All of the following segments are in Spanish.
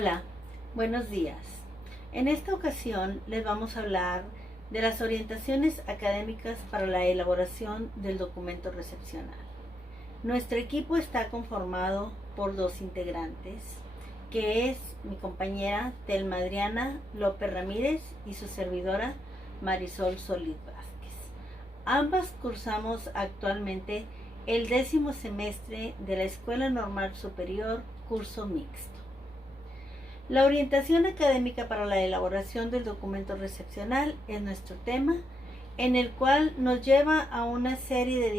Hola, buenos días. En esta ocasión les vamos a hablar de las orientaciones académicas para la elaboración del documento recepcional. Nuestro equipo está conformado por dos integrantes, que es mi compañera Telma Adriana López Ramírez y su servidora Marisol Solís Vázquez. Ambas cursamos actualmente el 10º semestre de la Escuela Normal Superior, curso mixto. La orientación académica para la elaboración del documento recepcional es nuestro tema, en el cual nos lleva a una serie de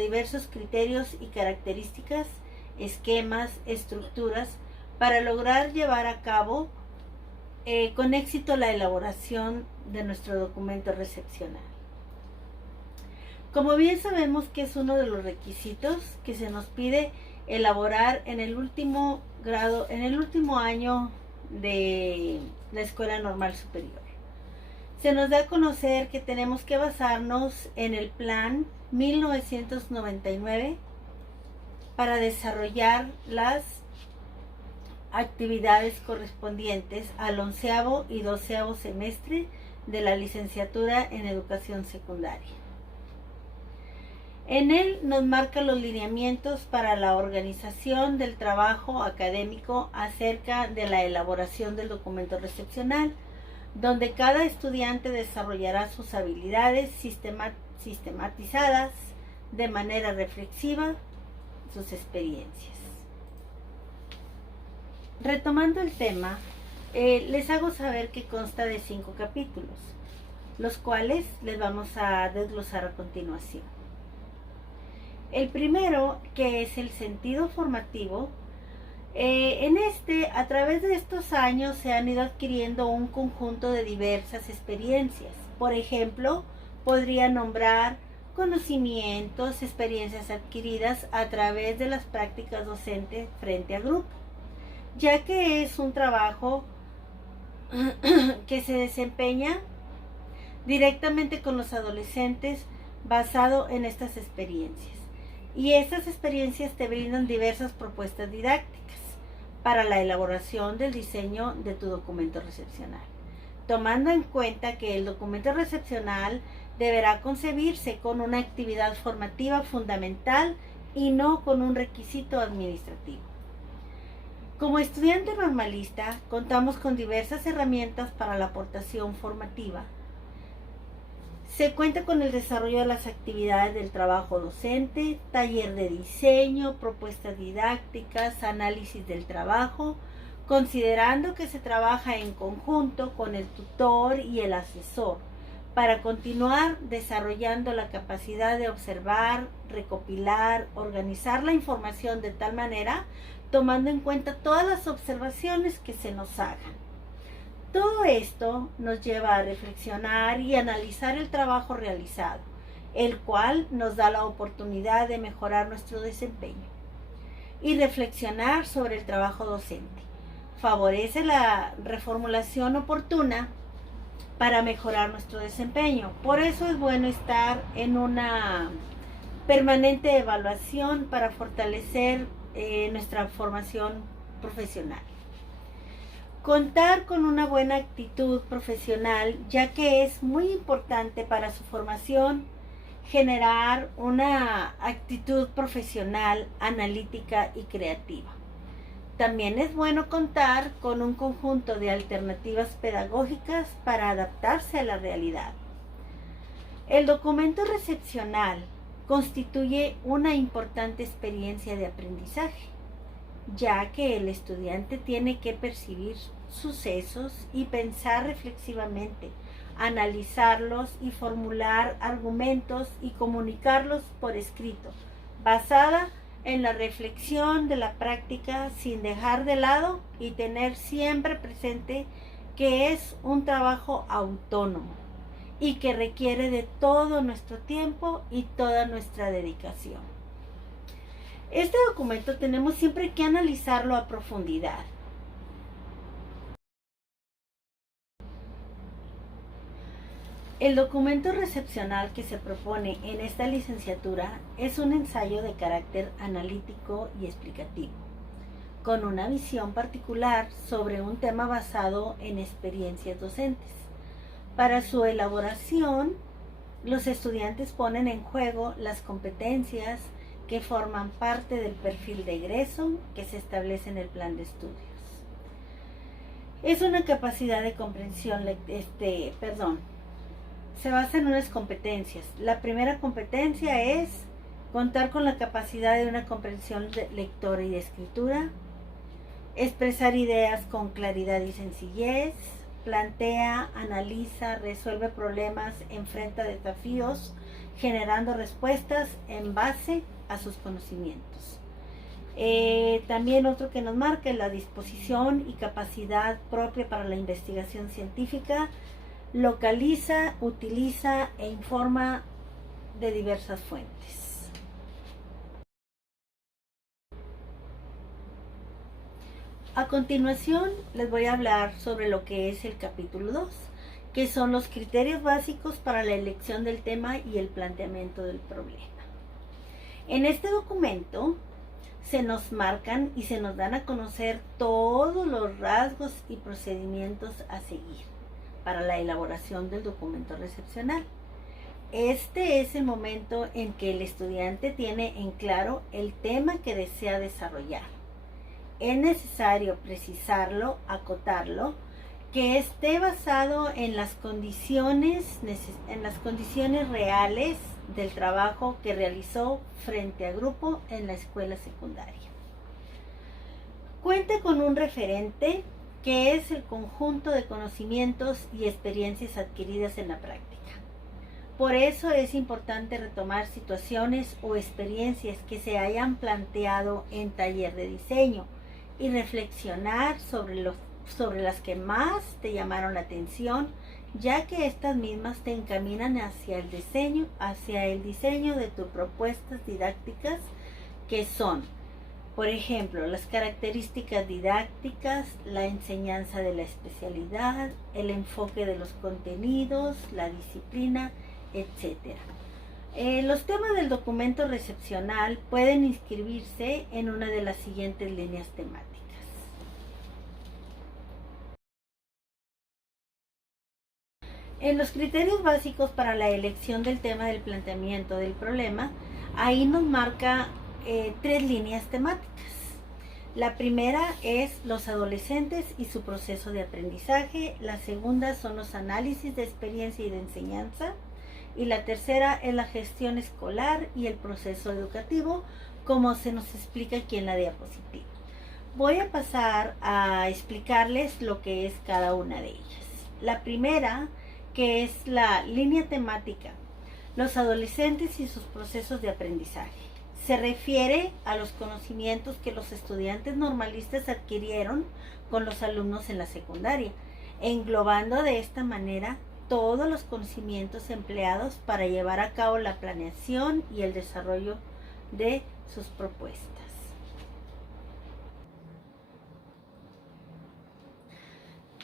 diversos criterios y características, esquemas, estructuras, para lograr llevar a cabo con éxito la elaboración de nuestro documento recepcional. Como bien sabemos que es uno de los requisitos que se nos pide elaborar en el último año de la Escuela Normal Superior. Se nos da a conocer que tenemos que basarnos en el Plan 1999 para desarrollar las actividades correspondientes al 11º y 12º semestre de la licenciatura en Educación Secundaria. En él nos marca los lineamientos para la organización del trabajo académico acerca de la elaboración del documento recepcional, donde cada estudiante desarrollará sus habilidades sistematizadas de manera reflexiva, sus experiencias. Retomando el tema, les hago saber que consta de 5 capítulos, los cuales les vamos a desglosar a continuación. El primero, que es el sentido formativo, a través de estos años se han ido adquiriendo un conjunto de diversas experiencias. Por ejemplo, podría nombrar conocimientos, experiencias adquiridas a través de las prácticas docentes frente a grupo, ya que es un trabajo que se desempeña directamente con los adolescentes basado en estas experiencias. Y estas experiencias te brindan diversas propuestas didácticas para la elaboración del diseño de tu documento recepcional, tomando en cuenta que el documento recepcional deberá concebirse con una actividad formativa fundamental y no con un requisito administrativo. Como estudiante normalista, contamos con diversas herramientas para la aportación formativa. Se cuenta con el desarrollo de las actividades del trabajo docente, taller de diseño, propuestas didácticas, análisis del trabajo, considerando que se trabaja en conjunto con el tutor y el asesor para continuar desarrollando la capacidad de observar, recopilar, organizar la información de tal manera, tomando en cuenta todas las observaciones que se nos hagan. Todo esto nos lleva a reflexionar y analizar el trabajo realizado, el cual nos da la oportunidad de mejorar nuestro desempeño. Y reflexionar sobre el trabajo docente favorece la reformulación oportuna para mejorar nuestro desempeño. Por eso es bueno estar en una permanente evaluación para fortalecer nuestra formación profesional. Contar con una buena actitud profesional, ya que es muy importante para su formación generar una actitud profesional, analítica y creativa. También es bueno contar con un conjunto de alternativas pedagógicas para adaptarse a la realidad. El documento recepcional constituye una importante experiencia de aprendizaje, ya que el estudiante tiene que percibir sucesos y pensar reflexivamente, analizarlos y formular argumentos y comunicarlos por escrito, basada en la reflexión de la práctica sin dejar de lado y tener siempre presente que es un trabajo autónomo y que requiere de todo nuestro tiempo y toda nuestra dedicación. Este documento tenemos siempre que analizarlo a profundidad. El documento recepcional que se propone en esta licenciatura es un ensayo de carácter analítico y explicativo, con una visión particular sobre un tema basado en experiencias docentes. Para su elaboración, los estudiantes ponen en juego las competencias que forman parte del perfil de egreso que se establece en el plan de estudios. Es una capacidad de comprensión, se basa en unas competencias. La primera competencia es contar con la capacidad de una comprensión lectora y de escritura, expresar ideas con claridad y sencillez, plantea, analiza, resuelve problemas, enfrenta desafíos, generando respuestas en base a sus conocimientos. También otro que nos marca es la disposición y capacidad propia para la investigación científica, localiza, utiliza e informa de diversas fuentes. A continuación les voy a hablar sobre lo que es el capítulo 2, que son los criterios básicos para la elección del tema y el planteamiento del problema. En este documento se nos marcan y se nos dan a conocer todos los rasgos y procedimientos a seguir para la elaboración del documento recepcional. Este es el momento en que el estudiante tiene en claro el tema que desea desarrollar. Es necesario precisarlo, acotarlo, que esté basado en las condiciones reales del trabajo que realizó frente a grupo en la escuela secundaria. Cuenta con un referente que es el conjunto de conocimientos y experiencias adquiridas en la práctica. Por eso es importante retomar situaciones o experiencias que se hayan planteado en taller de diseño y reflexionar sobre las que más te llamaron la atención, ya que estas mismas te encaminan hacia el diseño de tus propuestas didácticas, que son, por ejemplo, las características didácticas, la enseñanza de la especialidad, el enfoque de los contenidos, la disciplina, etc. Los temas del documento recepcional pueden inscribirse en una de las siguientes líneas temáticas. En los criterios básicos para la elección del tema del planteamiento del problema, ahí nos marca 3 líneas temáticas. La primera es los adolescentes y su proceso de aprendizaje, la segunda son los análisis de experiencia y de enseñanza, y la tercera es la gestión escolar y el proceso educativo, como se nos explica aquí en la diapositiva. Voy a pasar a explicarles lo que es cada una de ellas. La primera, que es la línea temática, los adolescentes y sus procesos de aprendizaje. Se refiere a los conocimientos que los estudiantes normalistas adquirieron con los alumnos en la secundaria, englobando de esta manera todos los conocimientos empleados para llevar a cabo la planeación y el desarrollo de sus propuestas.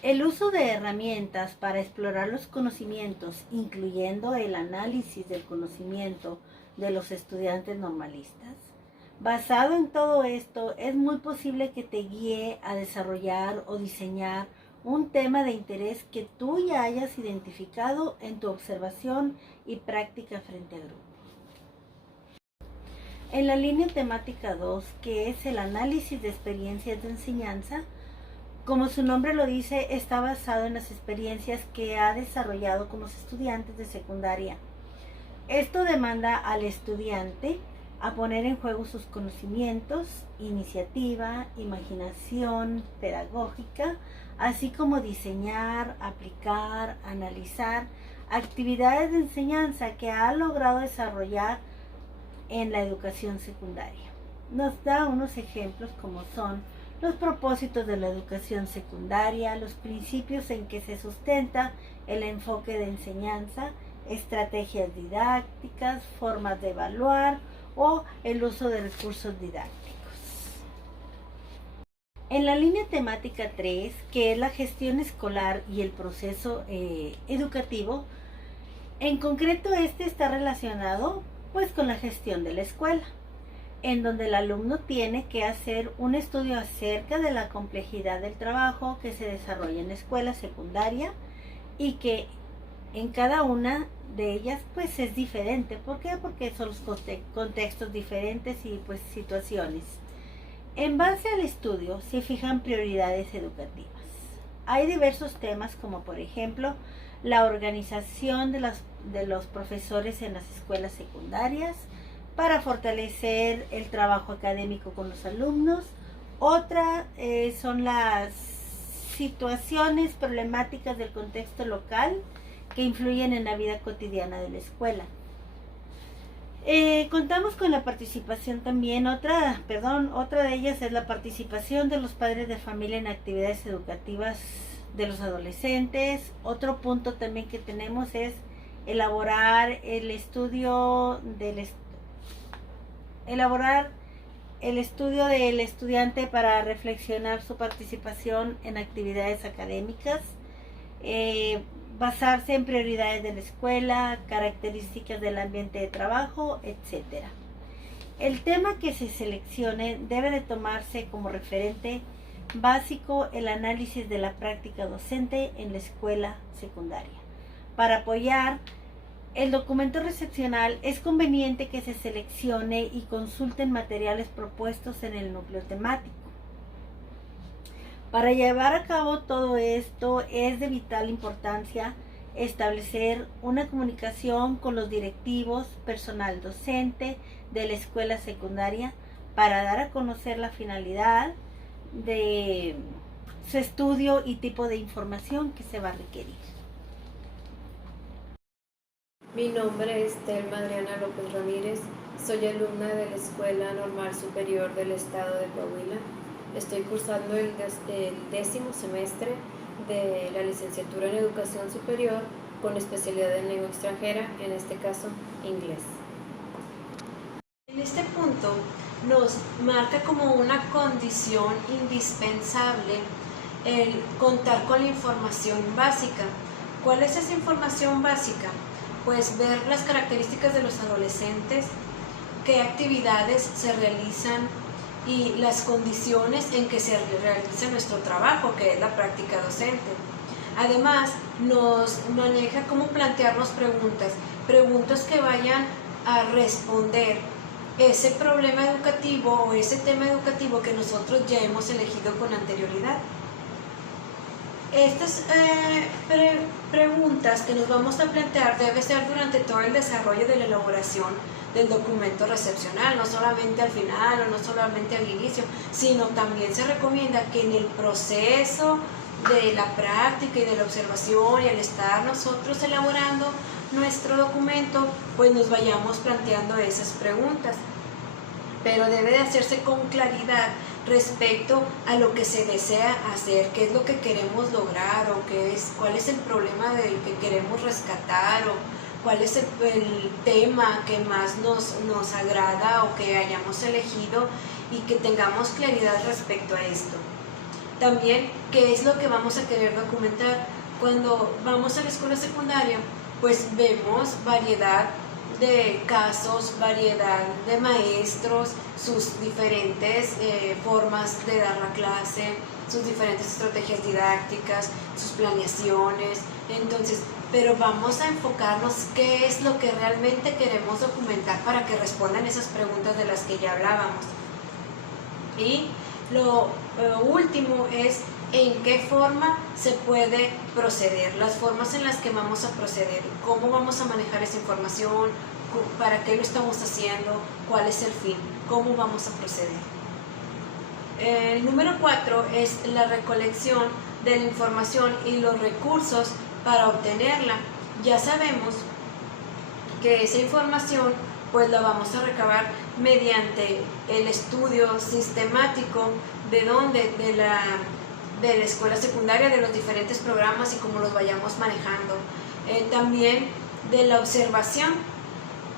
El uso de herramientas para explorar los conocimientos, incluyendo el análisis del conocimiento de los estudiantes normalistas. Basado en todo esto, es muy posible que te guíe a desarrollar o diseñar un tema de interés que tú ya hayas identificado en tu observación y práctica frente al grupo. En la línea temática 2, que es el análisis de experiencias de enseñanza, como su nombre lo dice, está basado en las experiencias que ha desarrollado con los estudiantes de secundaria. Esto demanda al estudiante a poner en juego sus conocimientos, iniciativa, imaginación pedagógica, así como diseñar, aplicar, analizar actividades de enseñanza que ha logrado desarrollar en la educación secundaria. Nos da unos ejemplos como son los propósitos de la educación secundaria, los principios en que se sustenta el enfoque de enseñanza, estrategias didácticas, formas de evaluar o el uso de recursos didácticos. En la línea temática 3, que es la gestión escolar y el proceso educativo, en concreto este está relacionado pues con la gestión de la escuela. en donde el alumno tiene que hacer un estudio acerca de la complejidad del trabajo que se desarrolla en la escuela secundaria y que en cada una de ellas pues es diferente. ¿Por qué? Porque son los contextos diferentes y pues situaciones. En base al estudio se fijan prioridades educativas. Hay diversos temas como por ejemplo la organización de los profesores en las escuelas secundarias para fortalecer el trabajo académico con los alumnos. Otra son las situaciones problemáticas del contexto local que influyen en la vida cotidiana de la escuela. Contamos con la participación también, otra de ellas es la participación de los padres de familia en actividades educativas de los adolescentes. Otro punto también que tenemos es elaborar el estudio del estudiante para reflexionar su participación en actividades académicas, basarse en prioridades de la escuela, características del ambiente de trabajo, etc. El tema que se seleccione debe de tomarse como referente básico el análisis de la práctica docente en la escuela secundaria. Para apoyar el documento recepcional es conveniente que se seleccione y consulten materiales propuestos en el núcleo temático. Para llevar a cabo todo esto es de vital importancia establecer una comunicación con los directivos, personal docente de la escuela secundaria para dar a conocer la finalidad de su estudio y tipo de información que se va a requerir. Mi nombre es Telma Adriana López Ramírez, soy alumna de la Escuela Normal Superior del Estado de Coahuila. Estoy cursando el 10º semestre de la licenciatura en Educación Superior con especialidad en lengua extranjera, en este caso inglés. En este punto nos marca como una condición indispensable el contar con la información básica. ¿Cuál es esa información básica? Pues ver las características de los adolescentes, qué actividades se realizan y las condiciones en que se realiza nuestro trabajo, que es la práctica docente. Además, nos maneja cómo plantearnos preguntas que vayan a responder ese problema educativo o ese tema educativo que nosotros ya hemos elegido con anterioridad. Estas preguntas que nos vamos a plantear debe ser durante todo el desarrollo de la elaboración del documento recepcional, no solamente al final o no solamente al inicio, sino también se recomienda que en el proceso de la práctica y de la observación y al estar nosotros elaborando nuestro documento, pues nos vayamos planteando esas preguntas. Pero debe de hacerse con claridad respecto a lo que se desea hacer, qué es lo que queremos lograr o cuál es el problema del que queremos rescatar o cuál es el tema que más nos agrada o que hayamos elegido y que tengamos claridad respecto a esto. También, ¿qué es lo que vamos a querer documentar? Cuando vamos a la escuela secundaria, pues vemos variedad de casos, variedad de maestros, sus diferentes formas de dar la clase, sus diferentes estrategias didácticas, sus planeaciones. Entonces, pero vamos a enfocarnos qué es lo que realmente queremos documentar para que respondan esas preguntas de las que ya hablábamos. Y lo último es en qué forma se puede proceder, las formas en las que vamos a proceder, cómo vamos a manejar esa información, para qué lo estamos haciendo, cuál es el fin, cómo vamos a proceder. El número 4 es la recolección de la información y los recursos para obtenerla. Ya sabemos que esa información pues la vamos a recabar mediante el estudio sistemático de la escuela secundaria, de los diferentes programas y cómo los vayamos manejando. También de la observación.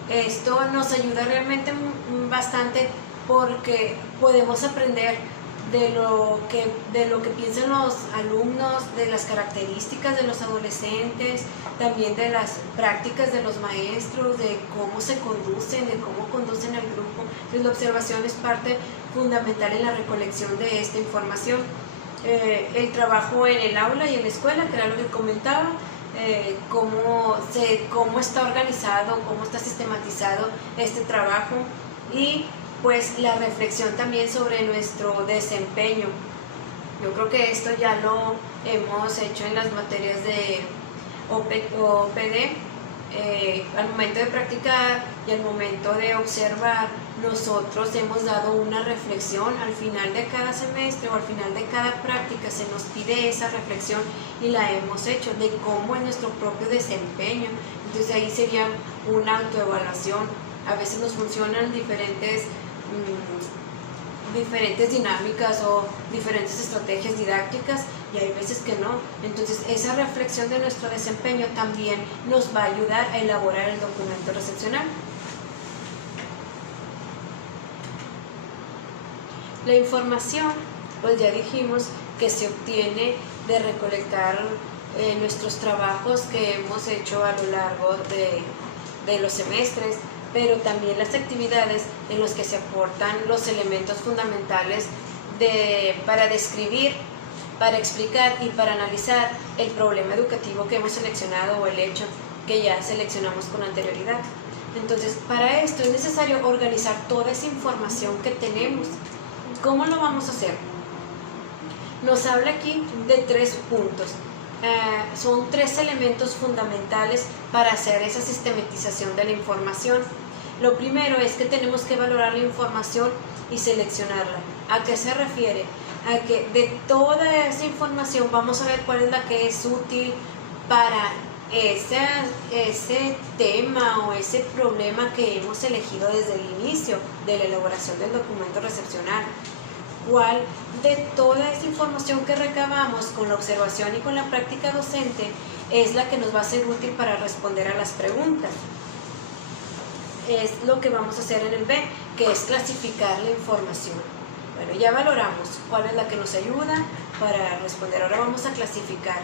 Esto nos ayuda realmente bastante porque podemos aprender de lo que piensan los alumnos, de las características de los adolescentes, también de las prácticas de los maestros, de cómo se conducen, de cómo conducen al grupo. Entonces la observación es parte fundamental en la recolección de esta información. El trabajo en el aula y en la escuela, que era lo que comentaba, cómo está organizado, cómo está sistematizado este trabajo, y pues la reflexión también sobre nuestro desempeño. Yo creo que esto ya lo hemos hecho en las materias de OPD. Al momento de practicar y al momento de observar, nosotros hemos dado una reflexión al final de cada semestre o al final de cada práctica. Se nos pide esa reflexión y la hemos hecho de cómo es nuestro propio desempeño. Entonces ahí sería una autoevaluación. A veces nos funcionan diferentes dinámicas o diferentes estrategias didácticas, y hay veces que no. Entonces esa reflexión de nuestro desempeño también nos va a ayudar a elaborar el documento recepcional. La información, pues ya dijimos que se obtiene de recolectar nuestros trabajos que hemos hecho a lo largo de los semestres, pero también las actividades en las que se aportan los elementos fundamentales para describir, para explicar y para analizar el problema educativo que hemos seleccionado o el hecho que ya seleccionamos con anterioridad. Entonces, para esto es necesario organizar toda esa información que tenemos. ¿Cómo lo vamos a hacer? Nos habla aquí de 3 puntos. Son 3 elementos fundamentales para hacer esa sistematización de la información. Lo primero es que tenemos que valorar la información y seleccionarla. ¿A qué se refiere? A que de toda esa información vamos a ver cuál es la que es útil para ese tema o ese problema que hemos elegido desde el inicio de la elaboración del documento recepcional. ¿Cuál de toda esa información que recabamos con la observación y con la práctica docente es la que nos va a ser útil para responder a las preguntas? Es lo que vamos a hacer en el B, que es clasificar la información. Bueno, ya valoramos cuál es la que nos ayuda para responder. Ahora vamos a clasificar.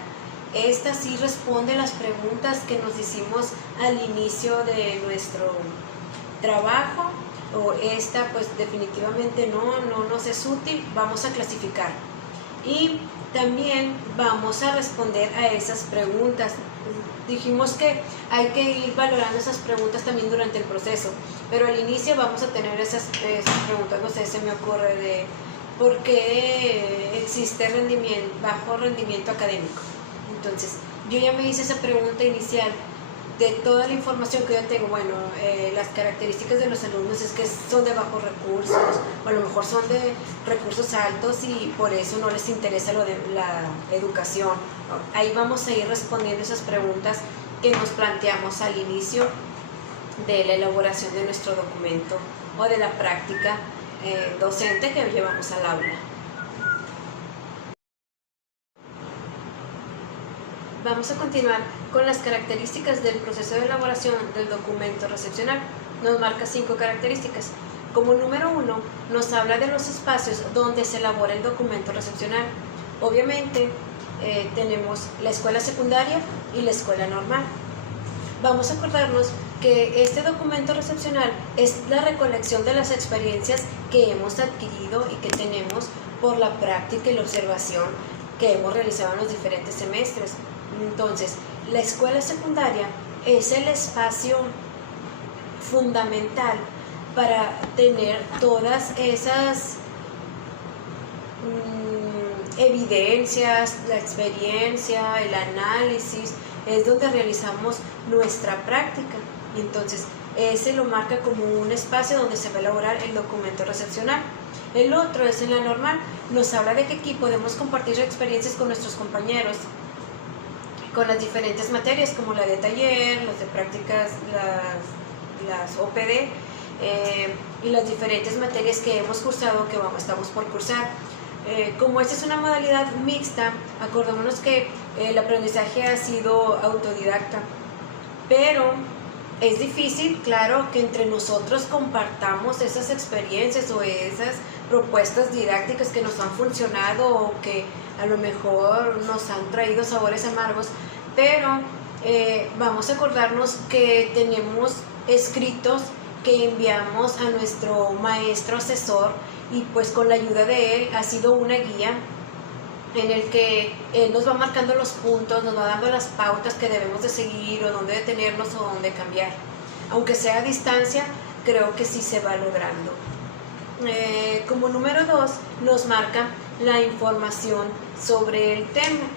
Esta sí responde las preguntas que nos hicimos al inicio de nuestro trabajo, o esta pues definitivamente no nos es útil. Vamos a clasificar y también vamos a responder a esas preguntas. Dijimos que hay que ir valorando esas preguntas también durante el proceso, pero al inicio vamos a tener esas preguntas. No sé, se me ocurre de por qué existe bajo rendimiento académico. Entonces, yo ya me hice esa pregunta inicial de toda la información que yo tengo. Bueno, las características de los alumnos es que son de bajos recursos, o a lo mejor son de recursos altos y por eso no les interesa lo de la educación. Ahí vamos a ir respondiendo esas preguntas que nos planteamos al inicio de la elaboración de nuestro documento o de la práctica docente que llevamos al aula. Vamos a continuar con las características del proceso de elaboración del documento recepcional. Nos marca 5 características. Como número 1, nos habla de los espacios donde se elabora el documento recepcional. Obviamente, tenemos la escuela secundaria y la escuela normal. Vamos a acordarnos que este documento recepcional es la recolección de las experiencias que hemos adquirido y que tenemos por la práctica y la observación que hemos realizado en los diferentes semestres. Entonces, la escuela secundaria es el espacio fundamental para tener todas esas evidencias, la experiencia, el análisis. Es donde realizamos nuestra práctica. Entonces, ese lo marca como un espacio donde se va a elaborar el documento recepcional. El otro es en la normal. Nos habla de que aquí podemos compartir experiencias con nuestros compañeros, con las diferentes materias como la de taller, las de prácticas, las OPD y las diferentes materias que hemos cursado, que estamos por cursar. Como esta es una modalidad mixta, acordémonos que el aprendizaje ha sido autodidacta, pero es difícil, claro, que entre nosotros compartamos esas experiencias o esas propuestas didácticas que nos han funcionado o que a lo mejor nos han traído sabores amargos, pero vamos a acordarnos que tenemos escritos que enviamos a nuestro maestro asesor, y pues con la ayuda de él ha sido una guía en el que él nos va marcando los puntos, nos va dando las pautas que debemos de seguir o dónde detenernos o dónde cambiar. Aunque sea a distancia, creo que sí se va logrando. Como número 2 nos marca la información sobre el tema.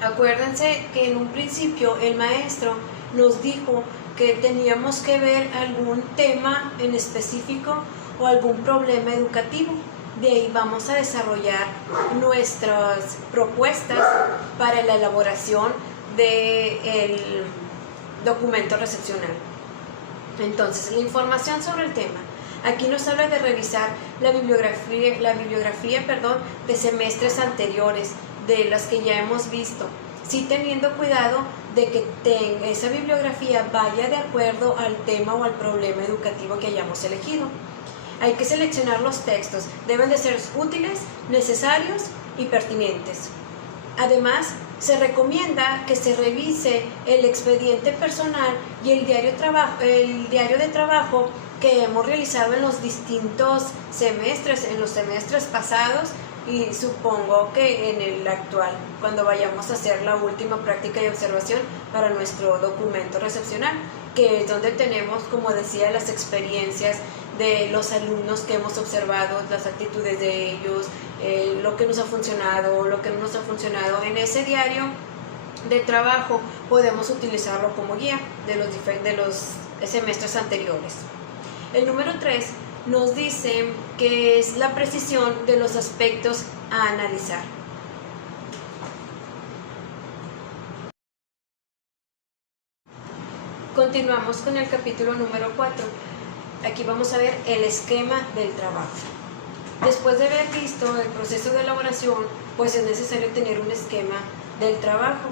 Acuérdense que en un principio el maestro nos dijo que teníamos que ver algún tema en específico o algún problema educativo. De ahí vamos a desarrollar nuestras propuestas para la elaboración del documento recepcional. Entonces, la información sobre el tema. Aquí nos habla de revisar la bibliografía de semestres anteriores, de las que ya hemos visto, sí teniendo cuidado de que esa bibliografía vaya de acuerdo al tema o al problema educativo que hayamos elegido. Hay que seleccionar los textos, deben de ser útiles, necesarios y pertinentes. Además, se recomienda que se revise el expediente personal y el diario de trabajo que hemos realizado en los distintos semestres, en los semestres pasados y supongo que en el actual, cuando vayamos a hacer la última práctica y observación para nuestro documento recepcional, que es donde tenemos, como decía, las experiencias de los alumnos que hemos observado, las actitudes de ellos, lo que nos ha funcionado, lo que no nos ha funcionado. En ese diario de trabajo podemos utilizarlo como guía de los semestres anteriores. El número 3 nos dice que es la precisión de los aspectos a analizar. Continuamos con el capítulo número 4. Aquí vamos a ver el esquema del trabajo. Después de haber visto el proceso de elaboración, pues es necesario tener un esquema del trabajo.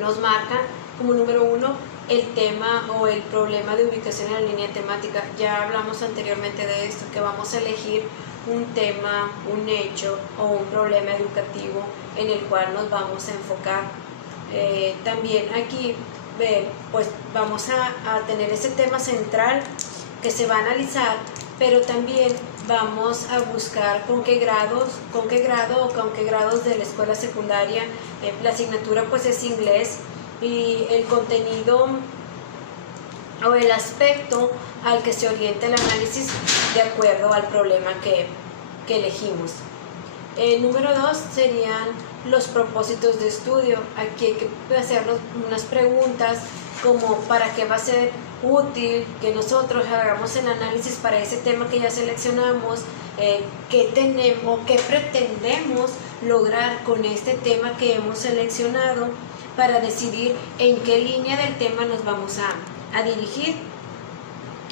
Nos marca como número 1 el tema o el problema de ubicación en la línea temática. Ya hablamos anteriormente de esto, que vamos a elegir un tema, un hecho o un problema educativo en el cual nos vamos a enfocar. También aquí pues vamos a tener ese tema central que se va a analizar, pero también vamos a buscar con qué grado o con qué grados de la escuela secundaria. La asignatura pues es inglés, y el contenido o el aspecto al que se orienta el análisis de acuerdo al problema que elegimos. El número 2 serían los propósitos de estudio. Aquí hay que hacernos unas preguntas como para qué va a ser útil que nosotros hagamos el análisis para ese tema que ya seleccionamos, qué tenemos, qué pretendemos lograr con este tema que hemos seleccionado, para decidir en qué línea del tema nos vamos a dirigir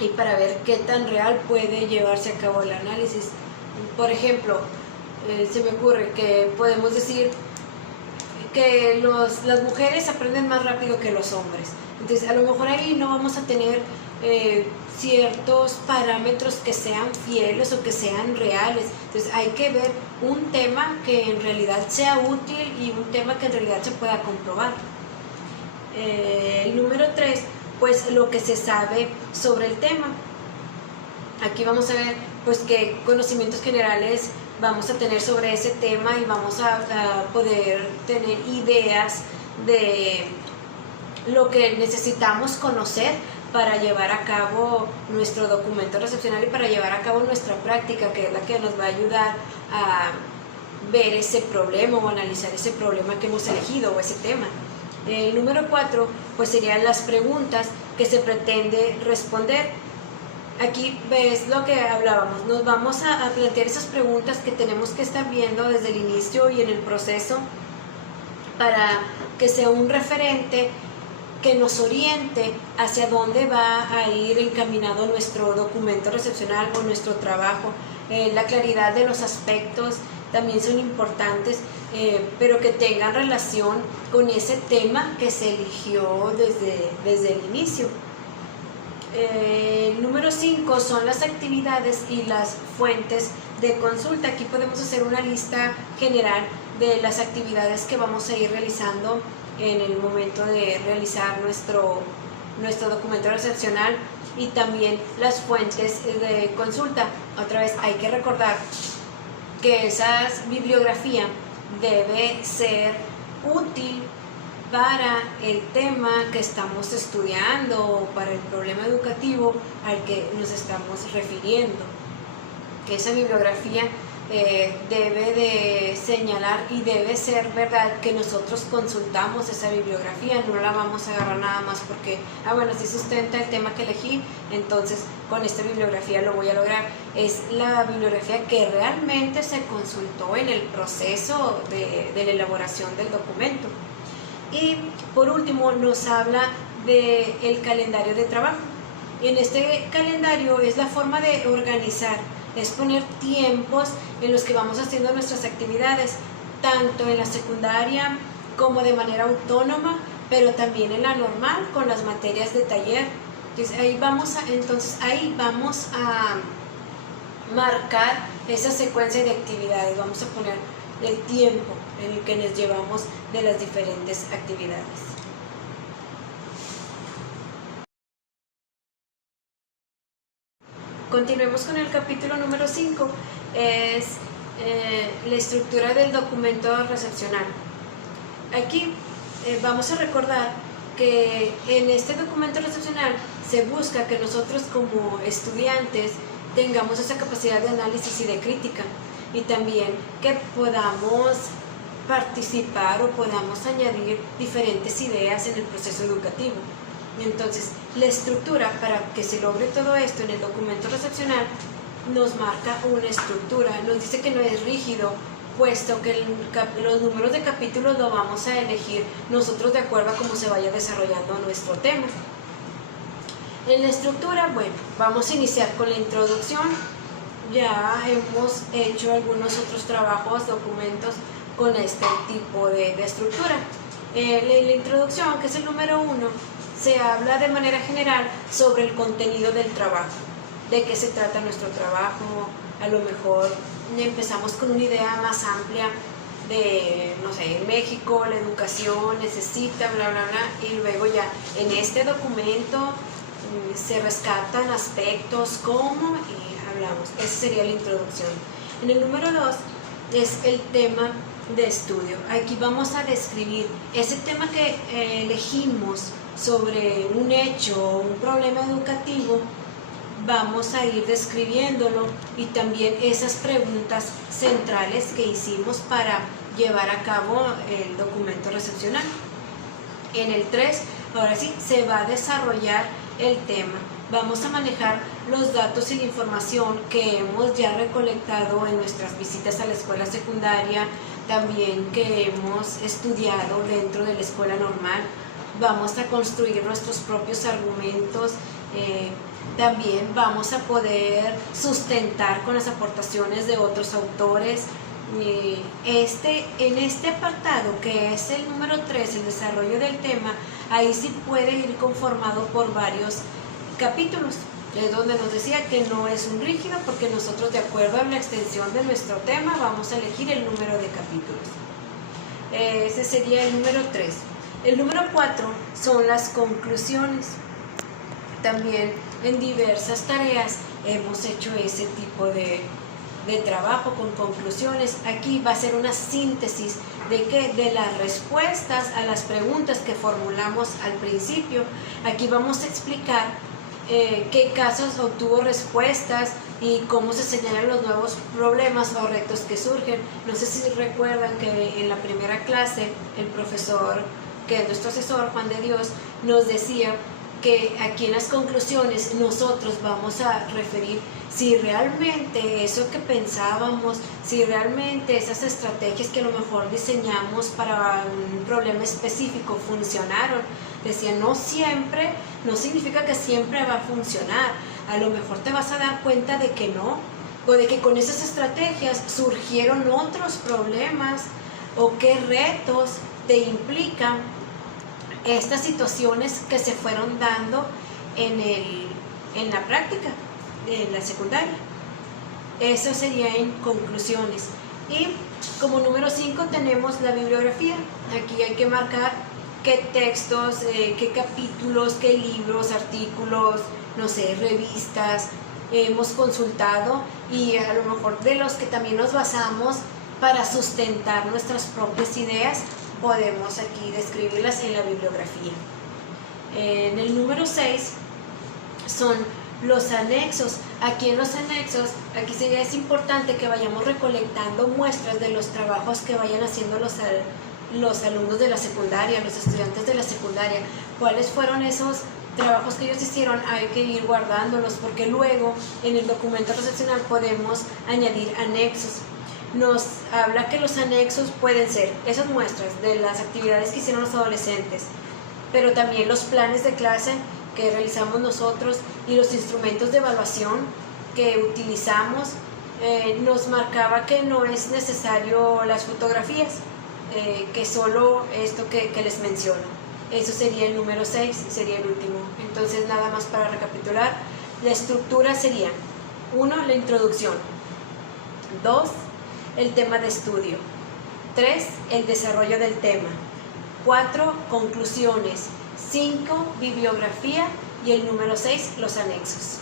y para ver qué tan real puede llevarse a cabo el análisis. Por ejemplo, se me ocurre que podemos decir que las mujeres aprenden más rápido que los hombres. Entonces, a lo mejor ahí no vamos a tener ciertos parámetros que sean fieles o que sean reales. Entonces, hay que ver un tema que en realidad sea útil y un tema que en realidad se pueda comprobar. El número 3, pues lo que se sabe sobre el tema. Aquí vamos a ver pues qué conocimientos generales vamos a tener sobre ese tema y vamos a poder tener ideas de lo que necesitamos conocer para llevar a cabo nuestro documento recepcional y para llevar a cabo nuestra práctica, que es la que nos va a ayudar a ver ese problema o analizar ese problema que hemos elegido o ese tema. El número 4 pues serían las preguntas que se pretende responder. Aquí ves lo que hablábamos, nos vamos a plantear esas preguntas que tenemos que estar viendo desde el inicio y en el proceso para que sea un referente que nos oriente hacia dónde va a ir encaminado nuestro documento recepcional o nuestro trabajo. La claridad de los aspectos también son importantes, pero que tengan relación con ese tema que se eligió desde el inicio. Número 5 son las actividades y las fuentes de consulta. Aquí podemos hacer una lista general de las actividades que vamos a ir realizando en el momento de realizar nuestro documento recepcional, y también las fuentes de consulta. Otra vez hay que recordar que esa bibliografía debe ser útil para el tema que estamos estudiando o para el problema educativo al que nos estamos refiriendo. Que esa bibliografía debe de señalar y debe ser verdad que nosotros consultamos esa bibliografía, no la vamos a agarrar nada más porque, bueno, si sustenta el tema que elegí, entonces con esta bibliografía lo voy a lograr. Es la bibliografía que realmente se consultó en el proceso de la elaboración del documento. Y por último nos habla del calendario de trabajo. En este calendario es la forma de organizar, es poner tiempos en los que vamos haciendo nuestras actividades, tanto en la secundaria como de manera autónoma, pero también en la normal con las materias de taller. Entonces ahí vamos a marcar esa secuencia de actividades, vamos a poner el tiempo en el que nos llevamos de las diferentes actividades. Continuemos con el capítulo número 5, es la estructura del documento recepcional. Aquí vamos a recordar que en este documento recepcional se busca que nosotros como estudiantes tengamos esa capacidad de análisis y de crítica, y también que podamos participar o podamos añadir diferentes ideas en el proceso educativo. Entonces, la estructura para que se logre todo esto en el documento recepcional nos marca una estructura, nos dice que no es rígido, puesto que los números de capítulos lo vamos a elegir nosotros de acuerdo a cómo se vaya desarrollando nuestro tema. En la estructura, bueno, vamos a iniciar con la introducción. Ya hemos hecho algunos otros trabajos, documentos con este tipo de estructura. En la introducción, que es el número 1, se habla de manera general sobre el contenido del trabajo, de qué se trata nuestro trabajo. A lo mejor empezamos con una idea más amplia de, no sé, en México la educación necesita, bla, bla, bla, y luego ya en este documento se rescatan aspectos como, y hablamos. Esa sería la introducción. En el número 2 es el tema de estudio. Aquí vamos a describir ese tema que elegimos sobre un hecho o un problema educativo. Vamos a ir describiéndolo, y también esas preguntas centrales que hicimos para llevar a cabo el documento recepcional. En el 3, ahora sí, se va a desarrollar el tema. Vamos a manejar los datos y la información que hemos ya recolectado en nuestras visitas a la escuela secundaria, también que hemos estudiado dentro de la escuela normal. Vamos a construir nuestros propios argumentos. También vamos a poder sustentar con las aportaciones de otros autores. En este apartado, que es el número 3, el desarrollo del tema, ahí sí puede ir conformado por varios capítulos. Es donde nos decía que no es un rígido, porque nosotros, de acuerdo a la extensión de nuestro tema, vamos a elegir el número de capítulos. Ese sería el número 3. El número 4 son las conclusiones. También en diversas tareas hemos hecho ese tipo de trabajo con conclusiones. Aquí va a ser una síntesis de las respuestas a las preguntas que formulamos al principio. Aquí vamos a explicar qué casos obtuvo respuestas y cómo se señalan los nuevos problemas o retos que surgen. No sé si recuerdan que en la primera clase el profesor, que es nuestro asesor, Juan de Dios, nos decía que aquí en las conclusiones nosotros vamos a referir si realmente eso que pensábamos, si realmente esas estrategias que a lo mejor diseñamos para un problema específico funcionaron. Decía, no siempre, no significa que siempre va a funcionar. A lo mejor te vas a dar cuenta de que no, o de que con esas estrategias surgieron otros problemas, o qué retos te implican estas situaciones que se fueron dando en en la práctica, en la secundaria. Eso sería en conclusiones. Y como número 5 tenemos la bibliografía. Aquí hay que marcar qué textos, qué capítulos, qué libros, artículos, no sé, revistas hemos consultado y a lo mejor de los que también nos basamos para sustentar nuestras propias ideas, podemos aquí describirlas en la bibliografía. En el número 6 son los anexos. Aquí en los anexos, aquí es importante que vayamos recolectando muestras de los trabajos que vayan haciendo los alumnos de la secundaria, los estudiantes de la secundaria. ¿Cuáles fueron esos trabajos que ellos hicieron? Hay que ir guardándolos porque luego en el documento recepcional podemos añadir anexos. Nos habla que los anexos pueden ser esas muestras de las actividades que hicieron los adolescentes, pero también los planes de clase que realizamos nosotros y los instrumentos de evaluación que utilizamos. Nos marcaba que no es necesario las fotografías, que solo esto que les menciono. Eso sería el número 6, sería el último. Entonces, nada más para recapitular, la estructura sería: 1, la introducción; 2, el tema de estudio; 3, el desarrollo del tema; 4, conclusiones; 5, bibliografía; y el número 6, los anexos.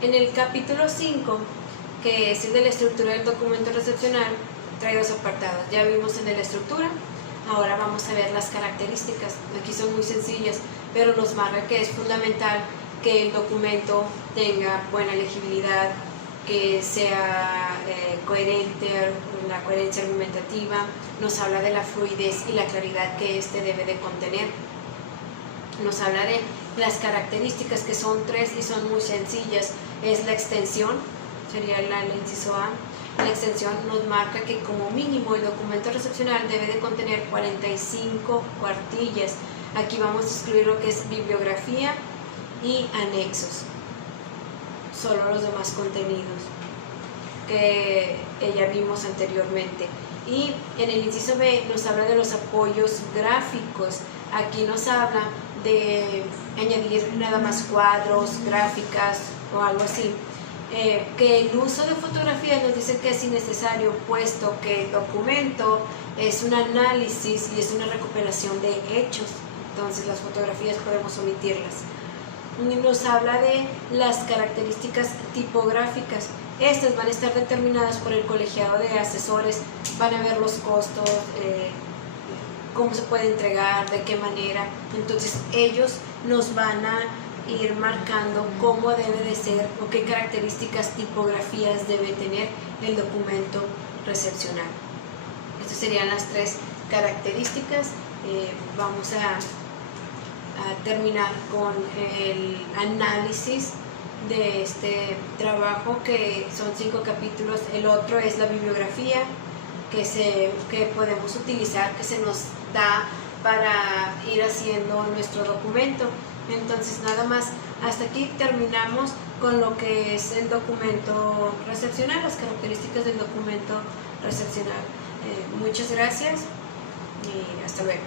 En el capítulo 5, que es el de la estructura del documento recepcional, trae 2 apartados. Ya vimos el de la estructura, ahora vamos a ver las características. Aquí son muy sencillas, pero nos marca que es fundamental que el documento tenga buena legibilidad, que sea coherente, la coherencia argumentativa. Nos habla de la fluidez y la claridad que este debe de contener. Nos habla de las características, que son 3 y son muy sencillas. Es la extensión, sería el inciso A. La extensión nos marca que como mínimo el documento recepcional debe de contener 45 cuartillas. Aquí vamos a escribir lo que es bibliografía y anexos, solo los demás contenidos que ya vimos anteriormente. Y en el inciso B nos habla de los apoyos gráficos. Aquí nos habla de añadir nada más cuadros, gráficas o algo así. Que el uso de fotografías nos dice que es innecesario, puesto que el documento es un análisis y es una recopilación de hechos. Entonces las fotografías podemos omitirlas. Nos habla de las características tipográficas. Estas van a estar determinadas por el colegiado de asesores. Van a ver los costos, cómo se puede entregar, de qué manera. Entonces ellos nos van a ir marcando cómo debe de ser o qué características, tipografías debe tener el documento recepcional. Estas serían las 3 características. Vamos a terminar con el análisis de este trabajo, que son 5 capítulos. El otro es la bibliografía que podemos utilizar, que se nos da para ir haciendo nuestro documento. Entonces, nada más, hasta aquí terminamos con lo que es el documento recepcional, las características del documento recepcional. Muchas gracias y hasta luego.